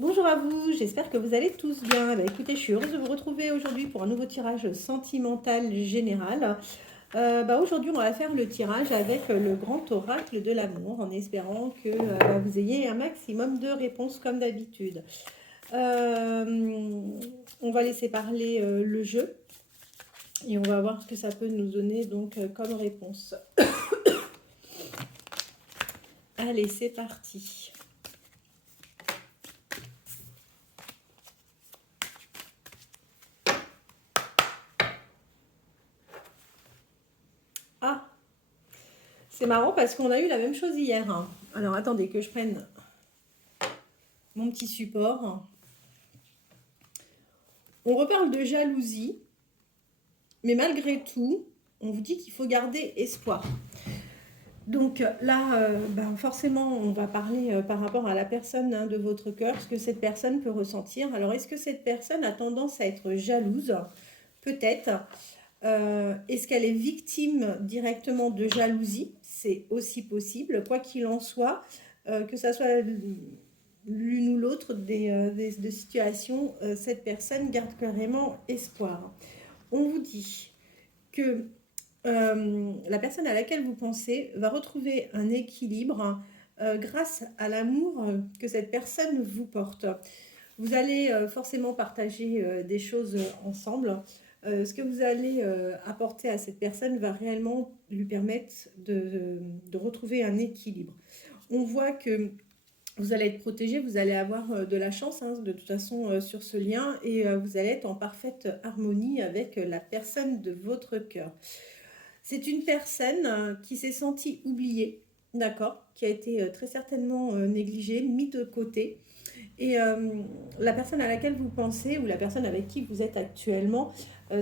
Bonjour à vous, j'espère que vous allez tous bien. Écoutez, je suis heureuse de vous retrouver aujourd'hui pour un nouveau tirage sentimental général. Aujourd'hui, on va faire le tirage avec le grand oracle de l'amour en espérant que vous ayez un maximum de réponses comme d'habitude. On va laisser parler le jeu et on va voir ce que ça peut nous donner donc comme réponse. Allez, c'est parti. Ah, c'est marrant parce qu'on a eu la même chose hier. Alors, attendez que je prenne mon petit support. On reparle de jalousie, mais malgré tout, on vous dit qu'il faut garder espoir. Donc là, forcément, on va parler par rapport à la personne de votre cœur, ce que cette personne peut ressentir. Alors, est-ce que cette personne a tendance à être jalouse? Peut-être. Est-ce qu'elle est victime directement de jalousie? C'est aussi possible. Quoi qu'il en soit, que ça soit l'une ou l'autre des situations, cette personne garde carrément espoir. On vous dit que la personne à laquelle vous pensez va retrouver un équilibre grâce à l'amour que cette personne vous porte. Vous allez forcément partager des choses ensemble. Ce que vous allez apporter à cette personne va réellement lui permettre de retrouver un équilibre. On voit que vous allez être protégé, vous allez avoir de la chance de toute façon sur ce lien et vous allez être en parfaite harmonie avec la personne de votre cœur. C'est une personne qui s'est sentie oubliée, d'accord, qui a été très certainement négligée, mise de côté. Et la personne à laquelle vous pensez ou la personne avec qui vous êtes actuellement,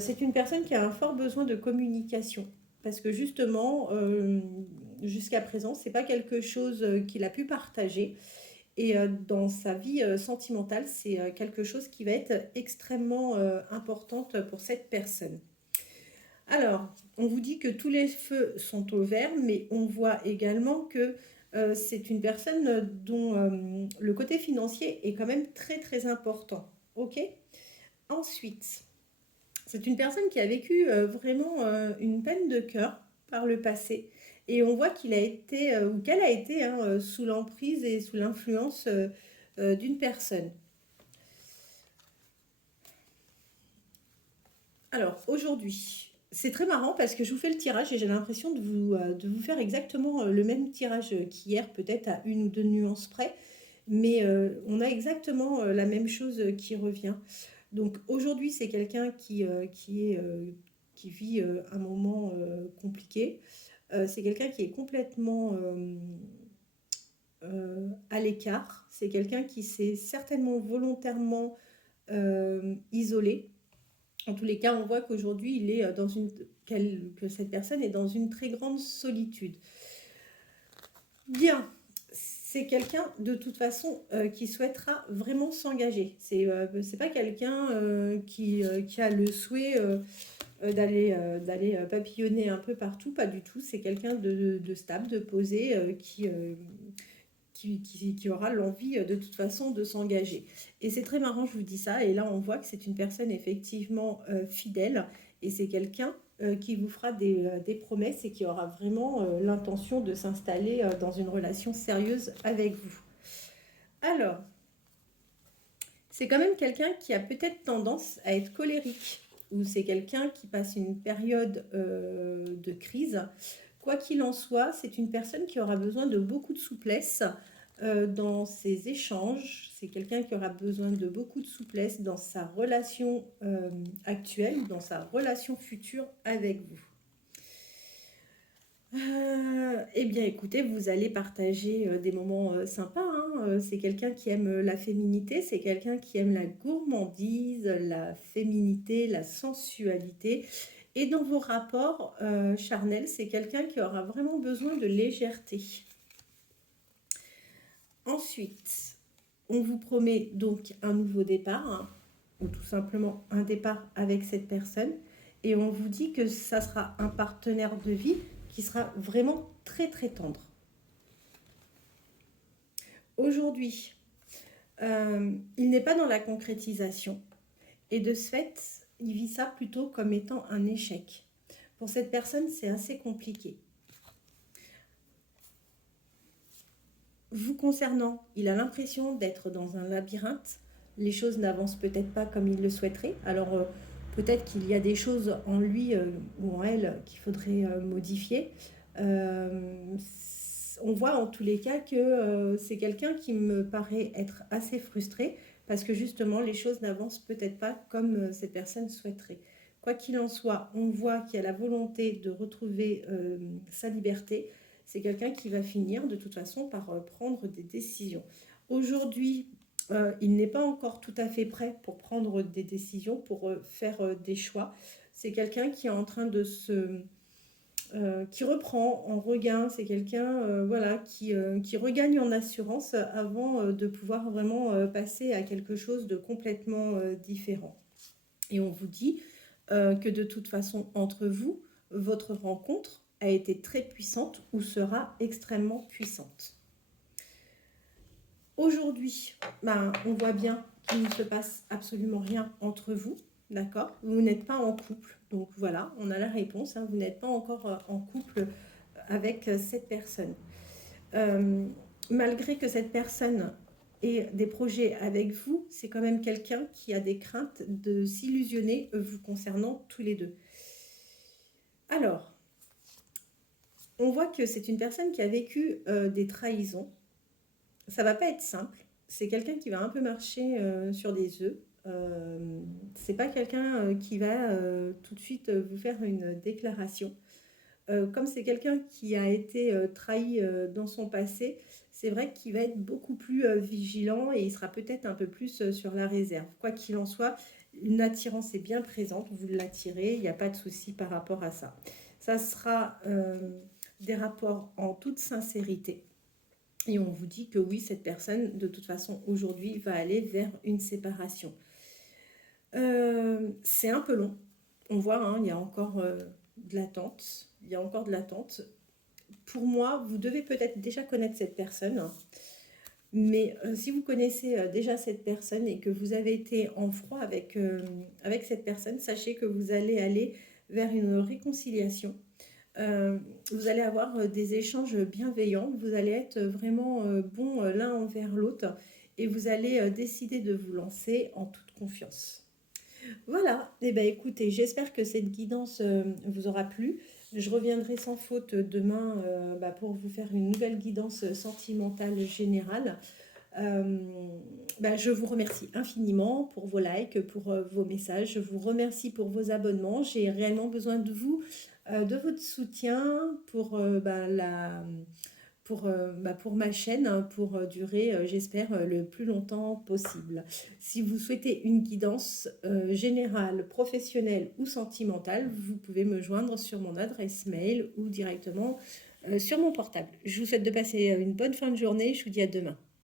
c'est une personne qui a un fort besoin de communication. Parce que justement, jusqu'à présent, c'est pas quelque chose qu'il a pu partager. Et dans sa vie sentimentale, c'est quelque chose qui va être extrêmement importante pour cette personne. Alors, on vous dit que tous les feux sont au vert, mais on voit également que c'est une personne dont le côté financier est quand même très très important. Ok? Ensuite, c'est une personne qui a vécu vraiment une peine de cœur par le passé. Et on voit qu'il a été, ou qu'elle a été sous l'emprise et sous l'influence d'une personne. Alors, aujourd'hui, c'est très marrant parce que je vous fais le tirage et j'ai l'impression de vous faire exactement le même tirage qu'hier, peut-être à une ou deux nuances près, mais on a exactement la même chose qui revient. Donc aujourd'hui, c'est quelqu'un qui vit un moment compliqué. C'est quelqu'un qui est complètement à l'écart. C'est quelqu'un qui s'est certainement volontairement isolé. En tous les cas, on voit qu'aujourd'hui, il est que cette personne est dans une très grande solitude. Bien, c'est quelqu'un de toute façon qui souhaitera vraiment s'engager. C'est pas quelqu'un qui a le souhait d'aller papillonner un peu partout, pas du tout. C'est quelqu'un de stable, de posé, qui aura l'envie de toute façon de s'engager. Et c'est très marrant, je vous dis ça, et là on voit que c'est une personne effectivement fidèle, et c'est quelqu'un qui vous fera des promesses et qui aura vraiment l'intention de s'installer dans une relation sérieuse avec vous. Alors, c'est quand même quelqu'un qui a peut-être tendance à être colérique, ou c'est quelqu'un qui passe une période de crise. Quoi qu'il en soit, c'est une personne qui aura besoin de beaucoup de souplesse dans ses échanges. C'est quelqu'un qui aura besoin de beaucoup de souplesse dans sa relation actuelle, dans sa relation future avec vous. Eh bien, écoutez, vous allez partager des moments sympas. C'est quelqu'un qui aime la féminité, c'est quelqu'un qui aime la gourmandise, la féminité, la sensualité. Et dans vos rapports charnels, c'est quelqu'un qui aura vraiment besoin de légèreté. Ensuite, on vous promet donc un nouveau départ, ou tout simplement un départ avec cette personne. Et on vous dit que ça sera un partenaire de vie qui sera vraiment très très tendre. Aujourd'hui, Il n'est pas dans la concrétisation. Et de ce fait, il vit ça plutôt comme étant un échec. Pour cette personne, c'est assez compliqué. Vous concernant, il a l'impression d'être dans un labyrinthe. Les choses n'avancent peut-être pas comme il le souhaiterait. Alors, peut-être qu'il y a des choses en lui ou en elle qu'il faudrait modifier. On voit en tous les cas que c'est quelqu'un qui me paraît être assez frustré parce que justement, les choses n'avancent peut-être pas comme cette personne souhaiterait. Quoi qu'il en soit, on voit qu'il y a la volonté de retrouver sa liberté. C'est quelqu'un qui va finir de toute façon par prendre des décisions. Aujourd'hui, il n'est pas encore tout à fait prêt pour prendre des décisions, pour faire des choix. C'est quelqu'un qui est en train de qui reprend en regain. C'est quelqu'un voilà, qui regagne en assurance avant de pouvoir vraiment passer à quelque chose de complètement différent. Et on vous dit que de toute façon, entre vous, votre rencontre a été très puissante ou sera extrêmement puissante. Aujourd'hui, on voit bien qu'il ne se passe absolument rien entre vous, d'accord? Vous n'êtes pas en couple, donc voilà, on a la réponse, hein, vous n'êtes pas encore en couple avec cette personne. Malgré que cette personne ait des projets avec vous, c'est quand même quelqu'un qui a des craintes de s'illusionner vous concernant tous les deux. Alors, on voit que c'est une personne qui a vécu des trahisons. Ça va pas être simple. C'est quelqu'un qui va un peu marcher sur des œufs. C'est pas quelqu'un qui va tout de suite vous faire une déclaration. Comme c'est quelqu'un qui a été trahi dans son passé, c'est vrai qu'il va être beaucoup plus vigilant et il sera peut-être un peu plus sur la réserve. Quoi qu'il en soit, une attirance est bien présente, vous l'attirez, il n'y a pas de souci par rapport à ça. Ça sera des rapports en toute sincérité. Et on vous dit que oui, cette personne, de toute façon, aujourd'hui, va aller vers une séparation. C'est un peu long. On voit, hein, il y a encore de l'attente. Il y a encore de l'attente. Pour moi, vous devez peut-être déjà connaître cette personne. Mais si vous connaissez déjà cette personne et que vous avez été en froid avec cette personne, sachez que vous allez aller vers une réconciliation. Vous allez avoir des échanges bienveillants, vous allez être vraiment bons l'un envers l'autre et vous allez décider de vous lancer en toute confiance. Voilà, et bien écoutez, j'espère que cette guidance vous aura plu. Je reviendrai sans faute demain pour vous faire une nouvelle guidance sentimentale générale. Je vous remercie infiniment pour vos likes, pour vos messages. Je vous remercie pour vos abonnements. J'ai réellement besoin de vous, de votre soutien pour pour ma chaîne, hein, pour durer, j'espère, le plus longtemps possible. Si vous souhaitez une guidance générale, professionnelle ou sentimentale, vous pouvez me joindre sur mon adresse mail ou directement sur mon portable. Je vous souhaite de passer une bonne fin de journée. Je vous dis à demain.